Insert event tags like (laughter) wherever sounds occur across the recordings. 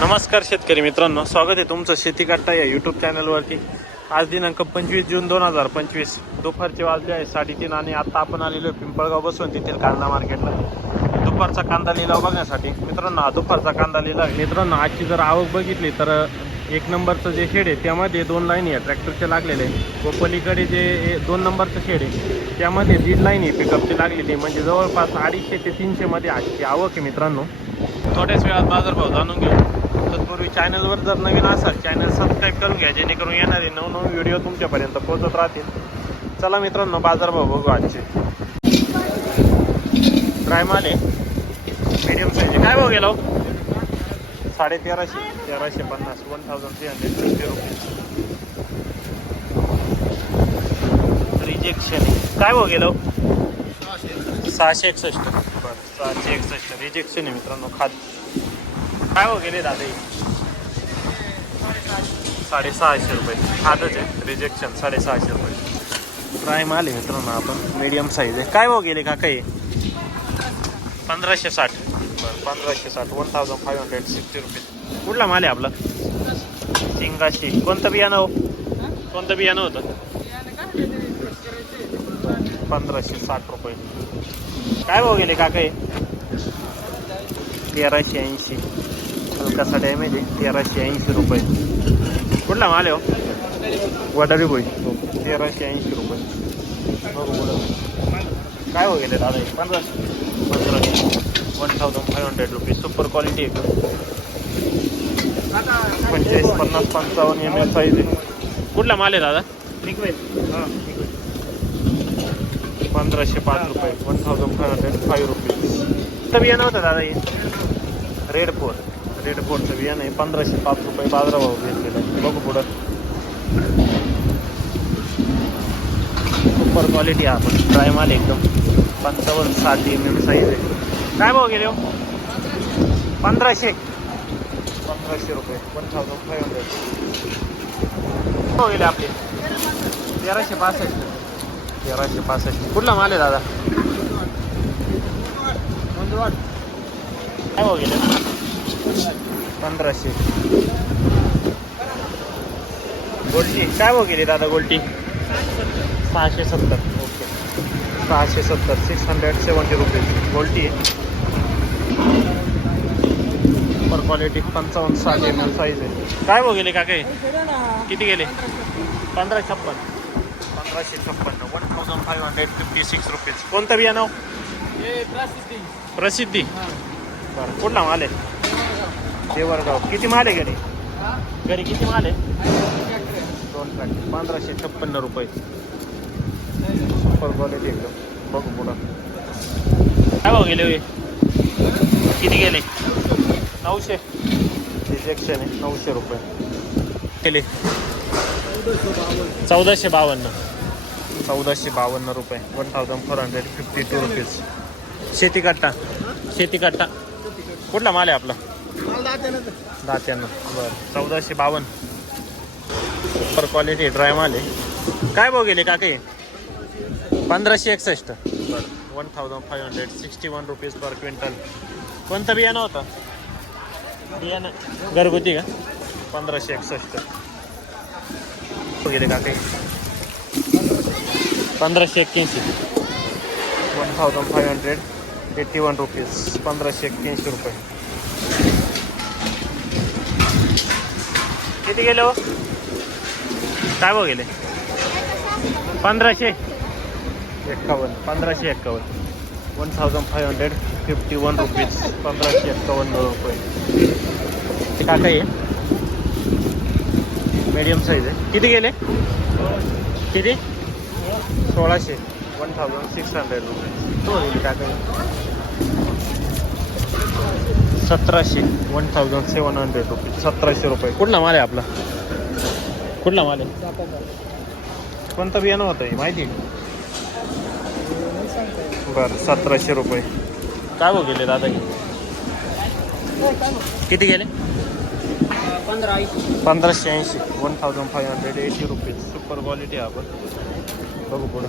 नमस्कार शेतकरी मित्रांनो स्वागत आहे तुमचं शेती करता या यूट्यूब चॅनलवरती आज दिनांक पंचवीस जून दोन हजार पंचवीस. दुपारचे वाजले आहे साडेतीन आणि आता आपण आलेलो पिंपळगाव बसून तेथील कांदा मार्केटला. दुपारचा कांदा लिलाव बघण्यासाठी. मित्रांनो हा दुपारचा कांदा लिलाव मित्रांनो आजची जर आवक बघितली तर एक नंबरचं जे शेड आहे त्यामध्ये दोन लाईन आहे ट्रॅक्टरचे लागलेले व पलीकडे जे ए- दोन नंबरचं शेड आहे त्यामध्ये दीड लाईन आहे पिकअपची लागलेली आहे. म्हणजे जवळपास अडीचशे ते तीनशेमध्ये आजची आवक आहे मित्रांनो. थोड्याच वेळात बाजारभाव जाणून घेऊ. तत्पूर्वी चॅनलवर जर नवीन असाल चॅनल सबस्क्राईब करून घ्या जेणेकरून येणारे नवनवीन व्हिडिओ तुमच्यापर्यंत पोहोचत राहतील. चला मित्रांनो बाजारभाव बघू आजचे. ड्राय माल मिडियम साईज काय भाव गेलो हो? साडे तेराशे तेराशे पन्नास one thousand three hundred fifty rupees rejection काय भाव गेलो हो? सहाशे एकसष्ट. बरं सहाशे एकसष्ट. रिजेक्शन आहे मित्रांनो खाद काय हो गेले दादा साडेसहाशे रुपये. आजच आहे. रिजेक्शन साडेसहाशे रुपये. प्राईम आले मित्रांनो आपण. मीडियम साईज आहे. काय भाव गेले काका काही पंधराशे साठ. बरं पंधराशे साठ. One thousand five hundred sixty rupees कुठला माल आहे आपला? शिंगाशी कोणतं बियाणं हो? कोणतं बियाणं होतं? पंधराशे साठ रुपये. काय भाव गेले काका काही तेराशे ऐंशी. कसा डॅमेज आहे? तेराशे ऐंशी रुपये. कुठला माल आहे हो? वडारी भोई तेराशे ऐंशी रुपये. बरोबर काय हो गेले दादा एक पंधराशे पंधराशे one thousand five hundred rupees super quality आहे पंचेचाळीस पन्नास पंचावन्न एम एल साईज आहे. कुठला माल आहे दादा? पंधराशे पाच रुपये. One thousand five hundred five rupees तर येणार होतं दादा हे? रेड फोर रेड फोरचं बियाणं आहे पंधराशे पाच रुपये बाजारभाव घेतलेला आहे. बघू पुढं. सुपर क्वालिटी आहे आपण. ड्राय माल एकदम. पंचावन्न सात एम एम साईज आहे. काय भाव गेले हो? पंधराशे. पंधराशे रुपये. वन थाउजंड फाईव्ह हंड्रेड भाव गेले आपले. तेराशे पासष्ट. तेराशे पासष्ट. कुठला माल आहे दादा? काय भाव गेले? पंधराशे. गोल्टी. काय भाव गेली दादा गोल्टी? सहाशे सत्तर. ओके. सहाशे सत्तर. सिक्स हंड्रेड सेवन्टी रुपीज गोल्टी. सुपर क्वालिटी पंचावन्न सहाशे एम एल साईज आहे. काय भाव गेले का काही किती गेले? पंधरा छप्पन. पंधराशे छप्पन्न one thousand five hundred fifty six rupees कोणतं बियाणं प्रसिद्धी. बरं कुठला माल आहे? देवरगाव. किती माल आहे घरी? घरी किती माल आहे? दोन ट्रॅक पंधराशे छप्पन्न रुपये. सुपर क्वालिटी एकदम. बघू पुढं. काय भाव गेले होय? किती गेले? नऊशे. रिजेक्शन आहे नऊशे रुपये. केले चौदाशे बावन्न. चौदाशे बावन्न रुपये. One thousand four hundred fifty two rupees शेती कट्टा. शेती कट्टा. कुठला माल आहे आपला? दात्यानं. बरं. चौदाशे बावन्न. सुपर क्वालिटी ड्राय माल. आहे काय भाव गेले काके? पंधराशे एकसष्ट. बरं. One thousand five hundred sixty one rupees पर क्विंटल कोणतं बियाणं होतं? बियाणं. घरगुती का? पंधराशे एकसष्ट. गेले काके? पंधराशे एक्क्याऐंशी. One thousand five hundred eighty one rupees पंधराशे एक्क्याऐंशी रुपये. किती गेले हो? काय भाव गेले? पंधराशे. एक्कावन्न पंधराशे एक्कावन्न one thousand five hundred fifty one rupees पंधराशे एक्कावन्न रुपये. ते काका आहे मीडियम साईज आहे. किती गेले? किती? सोळाशे. One thousand six hundred rupees तो गेली काका. सतराशे one thousand seven hundred rupees सतराशे रुपये. कुठला माल आहे आपला? कुठला माल आहे? कोणतं बियाणं होतं आहे माहिती आहे? बरं सतराशे रुपये. काय भाव गेले दादा किती गेले? पंधरा पंधराशे ऐंशी one thousand five hundred eighty rupees super quality आहे आपण. बघू पुढं.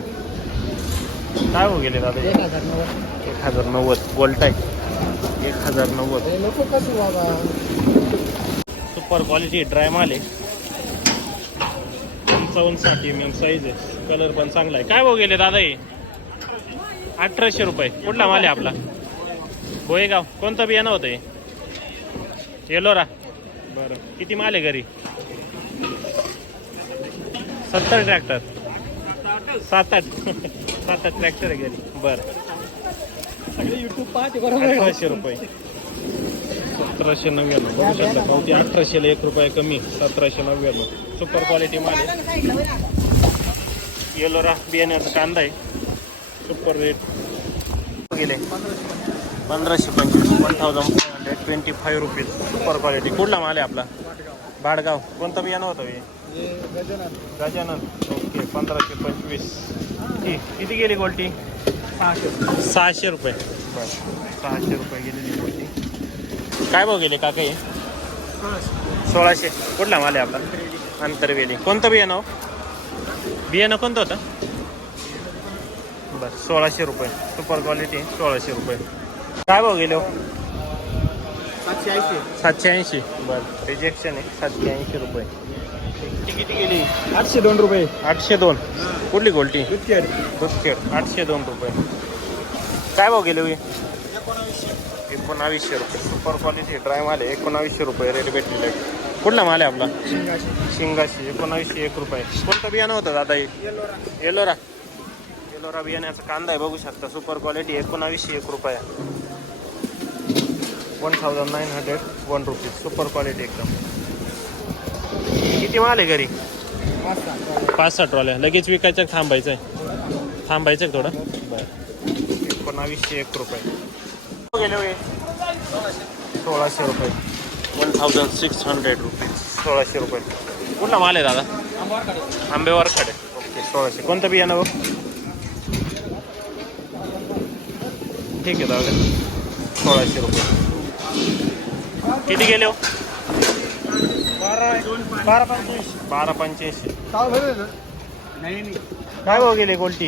काय हो गेले दादा एक हजार नव्वद. एक हजार नव्वद. वोल्ट आहे. एक हजार नव्वद. सुपर क्वालिटी ड्राय माल आहे. पंचावन्नसाठी एम एम साईज आहे. कलर पण चांगला आहे. काय भाऊ गेले दादा हे? अठराशे रुपये. कुठला माल आहे आपला? बोयगाव कोणतं बियाणं होतं हे? येलोरा बरं. किती माल आहे घरी? सत्तर ट्रॅक्टर सात आठ. (laughs) सात आठ ट्रॅक्टर आहे घरी. बरं. सगळे युट्यूब पाहते बरोबर अठराशे रुपये. सतराशे नव्याण्णव. बघू शकता पावती अठराशेला एक रुपये कमी सतराशे नव्याण्णव. सुपर क्वालिटी माल आहे. येलोरा बियाण्याचा कांदा आहे. सुपर रेट गेले. पंधराशे पंचवीस one thousand five hundred twenty five rupees super quality कुठला माल आहे आपला? भाडगाव. कोणतं बियाणं होतं हे? गजानन. ओके पंधराशे पंचवीस. ठीक किती गेली गोल्टी सहाशे रुपये. बरं सहाशे रुपये गेलेली गोल्टी काय भाव गेले काका हे? सोळाशे. कुठला माल आहे आपला? अंतरवेली. कोणतं बियाणं हो? बियाणं कोणतं होतं? बरं सोळाशे रुपये. सुपर क्वालिटी सोळाशे रुपये. काय भाव गेले हो? सातशे ऐंशी. सातशे ऐंशी. बरं रिजेक्शन आहे. सातशे ऐंशी रुपये. किती किती गेली? आठशे दोन रुपये. आठशे दोन. कुठली गोल्टी? आठशे दोन रुपये. काय भाव गेले? एकोणावीसशे. रुपये. सुपर क्वालिटी ड्राय माल आहे. एकोणावीसशे रुपये रेट भेटलेले आहे कुठला माल आहे आपला? शिंगाशी. एकोणावीसशे एक रुपये. कोणतं बियाणं होतं दादा येलोरा येलोरा बियाण्याचा कांदा आहे बघू शकता. सुपर क्वालिटी एकोणावीसशे एक रुपया. One thousand nine hundred one rupees super quality एकदम. किती माल आहे घरी? पाच सहा ट्रॉल्या लगेच विकायचं थांबायचं आहे. थांबायचं आहे थोडं? बरं एकोणावीसशे एक रुपये. गेले होय सोळाशे रुपये. One thousand six hundred rupees. सोळाशे रुपये. कुठला माल आहे दादा? आंबेवर खडे ओके सोळाशे. कोणतं बियाणं हो? ठीक आहे दादा सोळाशे रुपये. किती गेले हो? बारा बारा पंच्याऐंशी. नाही नाही. काय भाव गेले गोल्टी?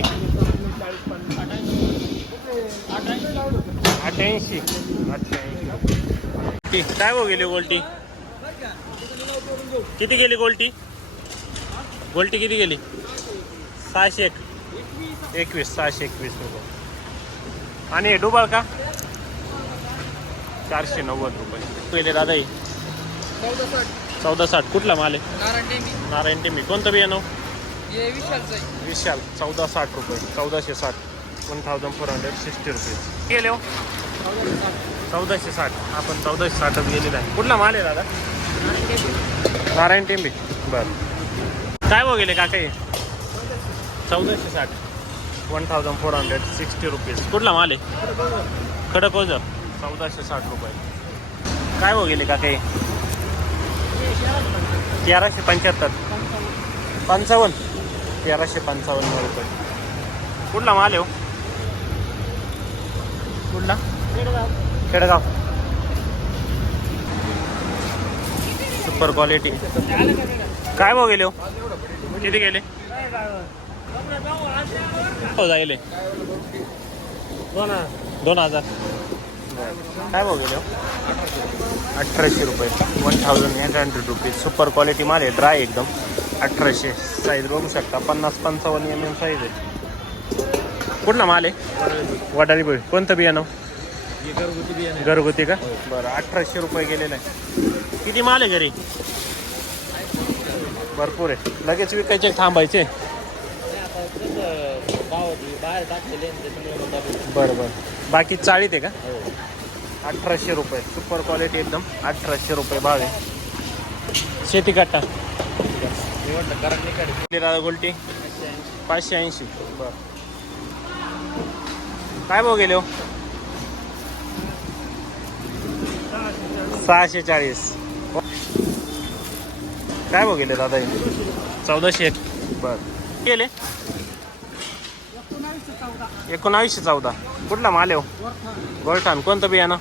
अठ्याऐंशी अठ्याऐंशी काय भाव गेले गोल्टी? किती गेली गोल्टी? गोल्टी किती गेली? सहाशे एक. एकवीस सहाशे एकवीस रुपये. आणि डुबळ का? चारशे नव्वद रुपये. पहिले दादा चौदा साठ चौदा साठ कुठला माल आहे? नारायण नारायण टिंबी कोणतं बियाणं हे? विशाल. चौदा साठ रुपये. चौदाशे साठ one thousand four hundred sixty rupees गेले हो. चौदाशे साठ आपण चौदाशे साठच गेलेला आहे. कुठला माल आहे दादा? नारायण टेंबे बरं. काय भाव गेले काका चौदाशे साठ one thousand four hundred sixty rupees कुठला माल आहे? खडक ओझर चौदाशे साठ रुपये. काय भाव गेले काका तेराशे पंच्याहत्तर. पंचावन्न. तेराशे पंचावन्न रुपये कुठला माल आहे हो? कुठला? खेडगाव. सुपर क्वालिटी काय भाव गेले हो? किती गेले? हो जायले दोन हजार. काय भाव गेले हो? अठराशे रुपये. One thousand eight hundred rupees super quality माल आहे ड्राय एकदम. अठराशे. साईज बघू शकता. पन्नास पंचावन्न एम एम साईज आहे. कुठला माल आहे? वडाळी पोळी कोणतं बियाणं घरगुती घरगुती का? बरं अठराशे रुपये गेलेलं आहे. किती माल आहे घरी? भरपूर आहे. लगेच विकायचे थांबायचे. बाहेर टाकलेले बरं बरं. बाकी चाळीत आहे का? अठराशे रुपये. सुपर क्वालिटी एकदम. अठराशे रुपये भाव आहे. शेती कट्टा दादा गोल्टी. पाचशे ऐंशी. बरं. काय भाव गेले हो? सहाशे चाळीस. काय भाव गेले दादा हे? चौदाशे एक. बरं. गेले? एकोणावीसशे चौदा. कुठला माल आहे हो? कोणतं बियाणं?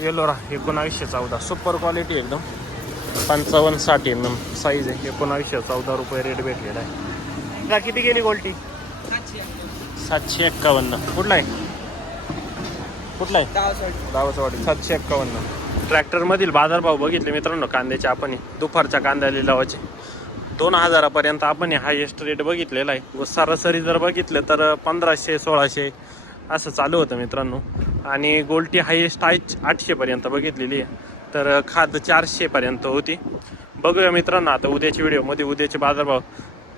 येलोरा एकोणावीसशे चौदा. सुपर क्वालिटी एकदम. पंचावन्न साठ एम एम साईज आहे. एकोणावीसशे चौदा रुपये रेट भेटलेला आहे. का किती गेली गोल्टी? सातशे एक्कावन्न. कुठला आहे? कुठला आहे? दहा सातशे एक्कावन्न. ट्रॅक्टरमधील बाजारभाव बघितले मित्रांनो कांद्याचे आपण दुपारच्या कांद्या लिलावाचे. दोन हजारापर्यंत आपण हायेस्ट रेट बघितलेला आहे. व सरासरी जर बघितलं तर पंधराशे सोळाशे असं चालू होतं मित्रांनो. आणि गोल्टी हायेस्ट आठ आठशेपर्यंत बघितलेली आहे. तर खाद चारशेपर्यंत होती. बघूया मित्रांनो आता उद्याच्या व्हिडिओमध्ये उद्याचे बाजारभाव.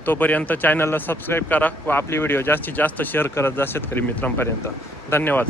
तोपर्यंत चॅनलला सबस्क्राईब करा व आपली व्हिडिओ जास्तीत जास्त शेअर करत जा शेतकरी मित्रांपर्यंत. धन्यवाद.